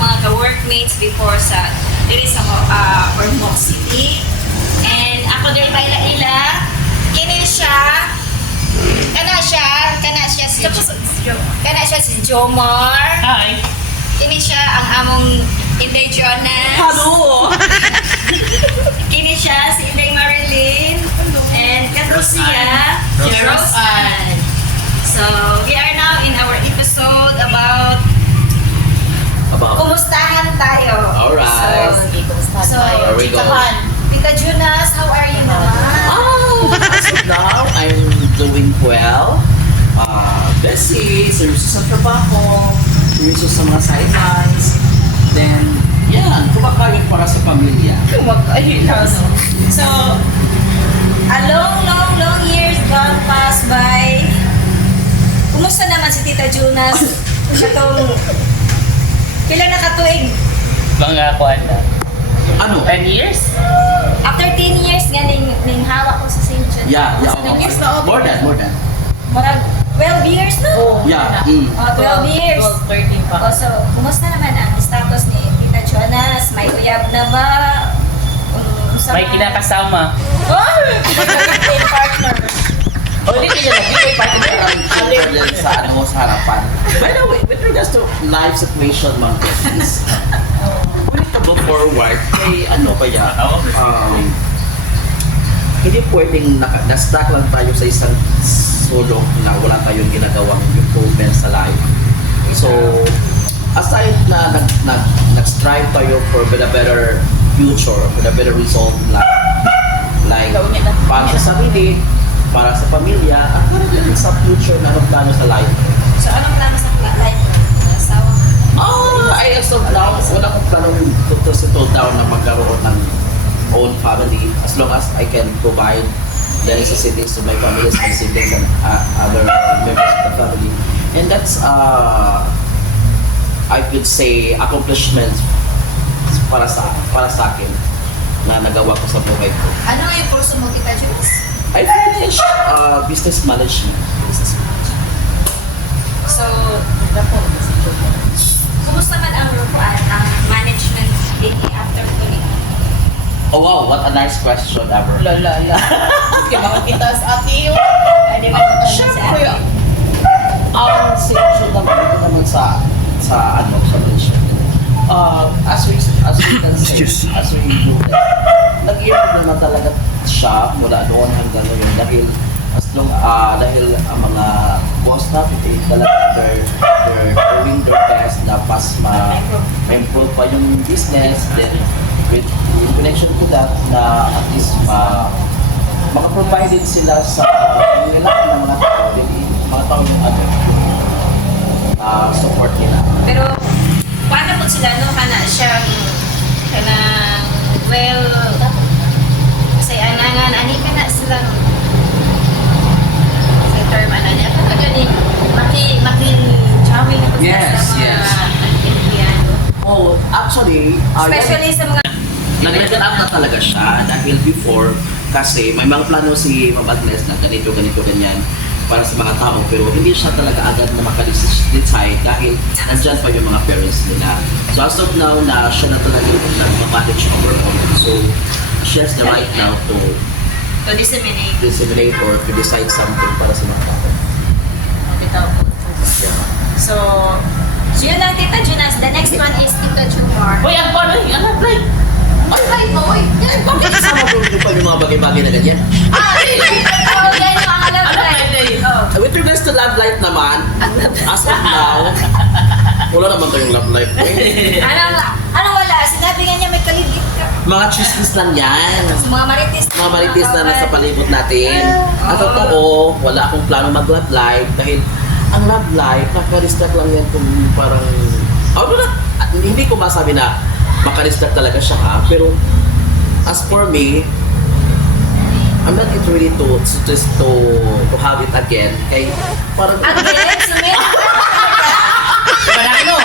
mga ka-workmates before sa diri sa Ormoc City. And ako diri bayla ila kini siya si Jomar. Hi. Kini siya ang among Inday Jonas. Hello. Kini siya si Inday Marilyn. And kato siya si Rose Ann. So, we are now in our episode about kumustahan tayo. Alright. So, There we go. Tita Jonas, how are you naman? As of now, I'm doing well. Busy, seryoso sa trabaho, seryoso sa mga sidelines. Then, yan, kumakain para sa pamilya. So, a long years gone past by. Kumusta naman si Tita Jonas? Katong, pila na katuig? Mga kuan na. Ano? 10 years? After 10 years nga ning hawak ko sa St. John. Yeah, yeah. So, 10 years na More than. Marag 12 years na? Yeah. 12 years. 13 pa. So, kumusta naman ang status ni Tita Jonas? May uyab na ba? May kinakasama. partner. O, hindi niya lagi. May partner. Children sa sa harapan. By the way, with regards to life situation, mga questions, when it go forward, kay ano ba yan? Hindi pwedeng na-stuck lang tayo sa isang sulok na wala tayong ginagawang improvement sa life. So, aside na nag-strive tayo for a better future, for a better result in life, like para sa sarili, para sa pamilya, at para din sa future na plano sa life. So, anong plano sa life? Asawa? I as of now, wala akong planong to settle down na magkaroon ng own family as long as I can provide the necessities to my family, my siblings, and other members of the family. And that's, I could say, accomplishment para sa akin na nagawa ko sa buhay ko. Ano nga yung kurso mo, Tita Jonas? I finished business management. So, kumusta man ang management after tuloy? Oh wow, what a nice question ever. Lala. Kaya makakita sa ate yun. Pwede ba ito sa Siyempre, atin? ang sitwasyon naman sa relation. As we can say, as we do that, nag-improve naman talaga siya mula doon hanggang ngayon dahil ang mga boss natin talaga they're doing their best na pas ma-improve pa yung business, then with in connection to that na at least maka-provide din sila sa kanila ng mga tao yung support nila. Pero, paano po sila, no? Well, kasi ani ka na sila, sa term, niya, ano gani, maki-charming na po sila Yes, sa mga yes. Filipino. Oh, actually, Especially sa mga nag-level up na talaga siya dahil before kasi may mga plano si Ma'am Agnes na ganito, ganyan para sa mga tao pero hindi siya talaga agad na makadecide dahil nandyan pa yung mga parents nila. So as of now na siya na talaga yung nag-manage over all. So she has the right now to disseminate or to decide something para sa mga tao. So, yun lang, Tita Jonas. The next one is Tita Jumar. Uy, ang paano yung anak like? Ay, boy! Bakit kasama po yung mga bagay-bagay na ganyan? Yan yung mga love life. With regards to love life naman, as of now, wala naman tayong love life. Ano wala? Sinabi nga niya may kaligit ka. Mga chismis lang yan. Mga marites. Mga marites na nasa palibot natin. At totoo, wala akong plano mag-love life dahil ang love life, naka-restrict lang yan kung parang... hindi ko masabi na maka-restrict talaga siya ha, pero as for me, I'm not yet ready to have it again. Kay parang... Again? Sumit? Banano.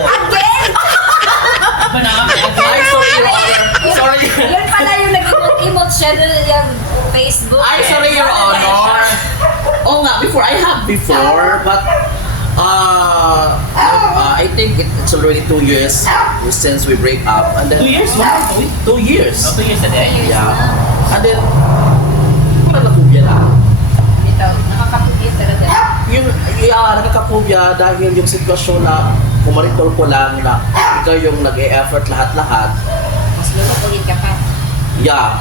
Again? Ay, sorry, Your Honor. Sorry. Yun pala yung nag-emote siya doon yung Facebook. Ay, sorry, Your Honor. Oo nga, I have before, but I I think it's already 2 years since we break up. And then 2 years? Wow. 2 years. Oh, 2 years na din. Yeah. And then, wala na kubya na. Dito, nakakapugit talaga. Yung, nakakakubya dahil yung sitwasyon na kumaritol ko lang na ikaw yung nag-e-effort lahat-lahat. Mas lulupugit ka pa. Yeah.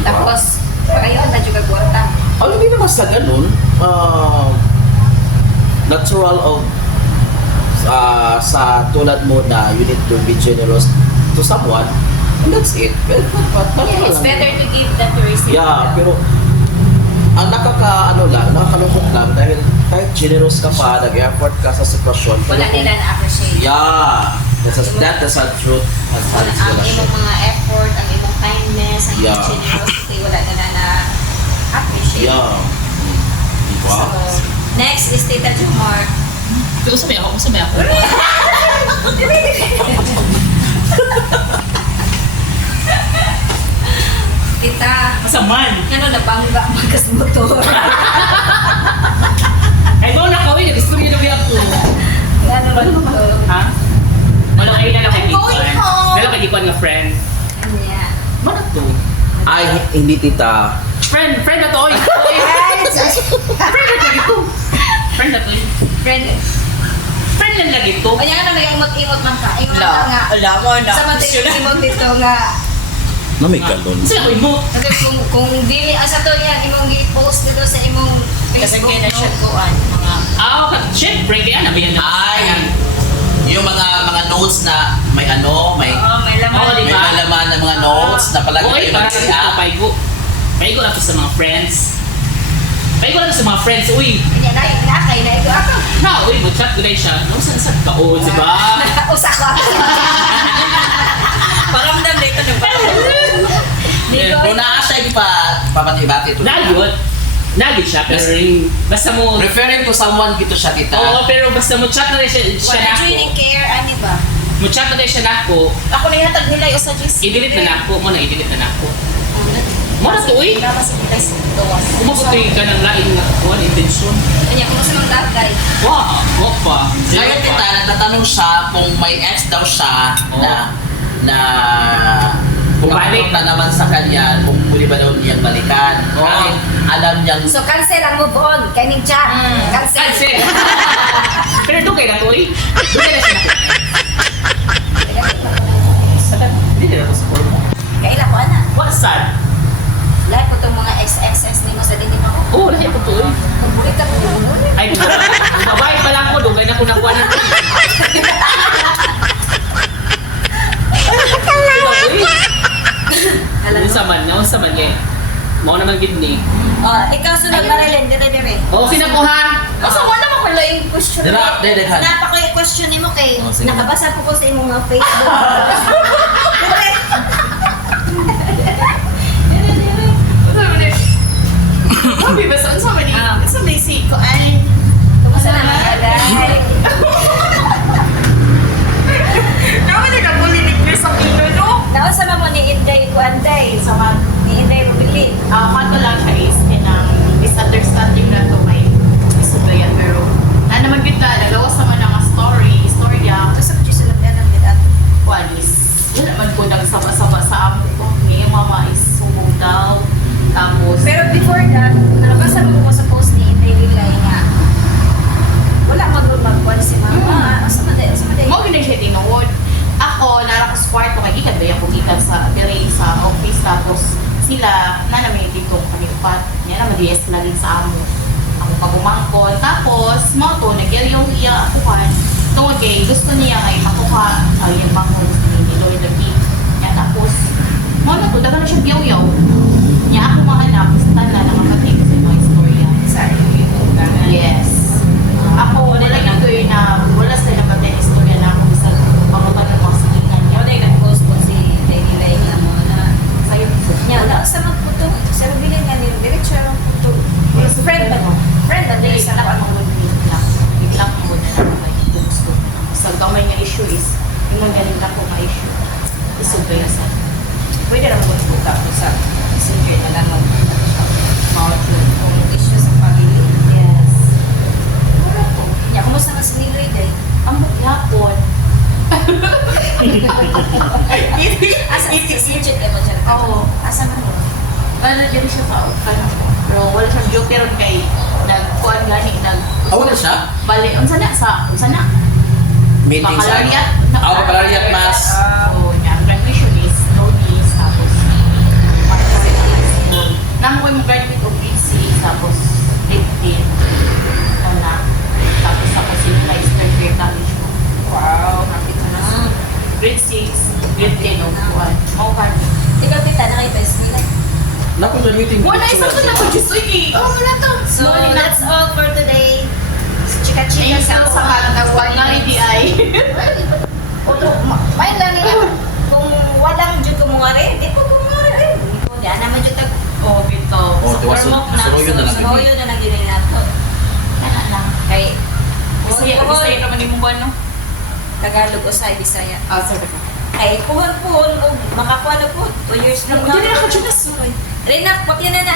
Diba? Tapos, pagayon na juga guwata. Hindi naman sa ganun. Natural of sa tulad mo na you need to be generous to someone. And that's it. But Yeah, it's better to give than to receive. Yeah, pero ang nakakalungkot lang dahil kahit generous ka pa, nag-effort ka sa sitwasyon. Wala pero kung- nila na-appreciate. Yeah. That's a truth. Ang imong mga effort, ang imong kindness, ang imong Yeah. generosity, wala nila na-appreciate. Yeah. Diba? So, next is Tita Jumar. Gusto mo ako? Tita, Masaman. ano nabangga magkas motor? Ay, mo na kawin. Gusto niyo na ako. Ano ba ito? Ha? Wala kayo na kay I'm going Dikon. home. Wala kay Dikon nga friend. Ano yan? Mana to? Ay, hindi tita. Friend na to. Oy. Friend na to dito. Friend na to. Friend lang lagi to. O yan, may imot-imot man ka. Imot ka nga. Ala mo na. Sa imot dito nga. Na may galon. Kasi ako mo. Kasi kung dili, asa to yan, imong i-post dito sa imong Facebook. kaya na-share ko mga... Syempre, kaya nabiyan na. Ay, yung mga notes na may may Oo, may laman. Oo, may diba? malaman ng mga notes na palagi Oy, kayo parang ito, mag-react. paigo lang to sa mga friends. Paigo lang to sa mga friends. Uy, Kanya na, nakay na ito ako. uy, mag-chat ko rin siya. Nausan sa kao, di ba? Usa ko ako. Paramdam dito ng Dito, Kung naa siya, papatibati ito. Nagyot siya, pero rin, basta mo... Referring to someone gito siya, tita. Oo, pero basta mo chat na rin siya wala nako. joining care, ani ba? Mo chat na rin siya nako. Ako na yatag nila yung suggest. I-delete na nako. Mo na, i-delete na nako. Mo na to, uy. Tama sa kita sa gawas. Umubutoy ka ng laing na kuhan, intention. Kanya, kung sa mga dagay. Wow, wag pa. Ngayon, tita, nagtatanong siya kung may ex daw siya na kung Balik. na naman sa kanya, kung muli ba daw niyang balikan. Oo. Kahit alam niyang So, cancel ang move on. Kaning chat. Cancel. Cancel. Pero doon kayo na to, uy. Doon kayo na siya nako. Hindi na to sa forma. Kaila ko, ana. What's that? Lahat ko itong mga ex-ex-ex ni mo sa dinim ako. Oo, lahat ko to, uy. Magbulit ka ko. Ay, babae pa lang ko, doon kayo na ko nakuha ng Unsa man niya. Mao naman gid ni. Ikaw sunod Marilyn, dire. Oh, sinakuha. Asa mo naman ko lang yung question. Dire. Napa ko yung question nimo kay Oh, sige. nakabasa po ko sa imong mga Facebook. Sabi ba saan sa mani? Ah. Sa may siko ay Kumusta naman Aday? naman na nabulinig niya sa kilo, no? Daw sa mo ni Inday ko anday. Sa man, Ni Inday Bubili. kanto lang siya is kinang misunderstanding na to may isuglayan pero na naman kita nagawas naman ang storya Ito sa sunod na lang bitat. one is wala man ko nagsama-sama sa amo ko ngayon mama is sumong daw tapos Pero before that, nabasa mo ko sa post ni Inday Lilay nga wala magkuhan si mama. Asa man day? mo gina siya tinuod ako nara ko sa kwarto kay gikan ba ko gikan sa diri sa office tapos sila na namin dito kami upat niya na mag-yes lagi sa amo ako pagumangkon tapos mo to nagyari yung iya akuhan tungod kay gusto niya kay makuha ay yung bangko gusto niya Lloyd David niya tapos mo na to daga na siya biyaw-yaw niya ako mahanap sa na nakakating sa mga istorya Sa iyo. yes ako wala lang ko yun na wala sila napatin istorya na ako sa pangabad ng mga silingan niya Ano yung post ko si Inday Lilay nga mo na sa'yo Nya, wala sa magputo. Sa Bubili nga ni diretso ang puto. Friend ba mo? Friend ba Dili din sa sa lahat laban? ng biglang mo na naman gusto. Sa gamay nga issue is yung galing ako nga issue. Isugay sa Pwede naman kung buka ko sa messenger na lang mouth. kung issue sa pamilya. Yes. Wala po. Nya, kumusta ka mas niloy day. Ang yapon. Asa i-check mo dyan? Oo. Asa man mo? Ano dyan siya sa kanan ko. Pero wala siyang joke ron kay nagkuhan gani Wala siya? bali unsa na Meeting sa ano? Baccalaureate. Baccalaureate mas. So, niya, ang graduation is notice, tapos pagkasi ng high school. Nang ko yung graduate of grade 6, tapos grade 10. Na. Tapos ako sila is third year college ko. Wow, happy ka na. Grade 6, grade 10 of 1. Mau ka ni. Ikaw kita na kayo best nila. Naku, na meeting. Wala isa ko na ko, Diyos uy. Oh, wala to. So, that's all for today. Chika-chika Thank you sa kagawad na IDI. May lang nila. Kung walang jud kumungari, di ko kumungari. Ay, di ko. Di naman jud tag. Oh, bito. Oh, tiwas suruyo na lang. Suruyo na lang yun nato. Ano lang. Kay Bisaya naman yung mong ano? Tagalog o sa Bisaya. Ah, sorry. Ay, puhon-puhon o makakuha na po. 2 years na. Dili ako dyan na suray. Rina, pati na na.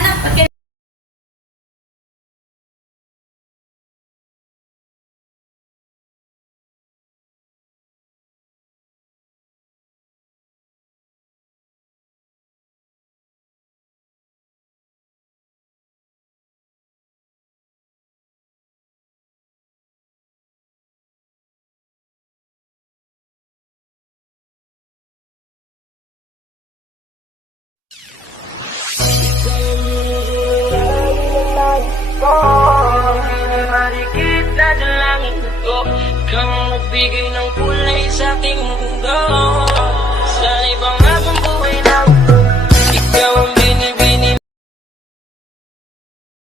Marikit na dalangin ko, kang magbigay ng kulay sa aking mundo.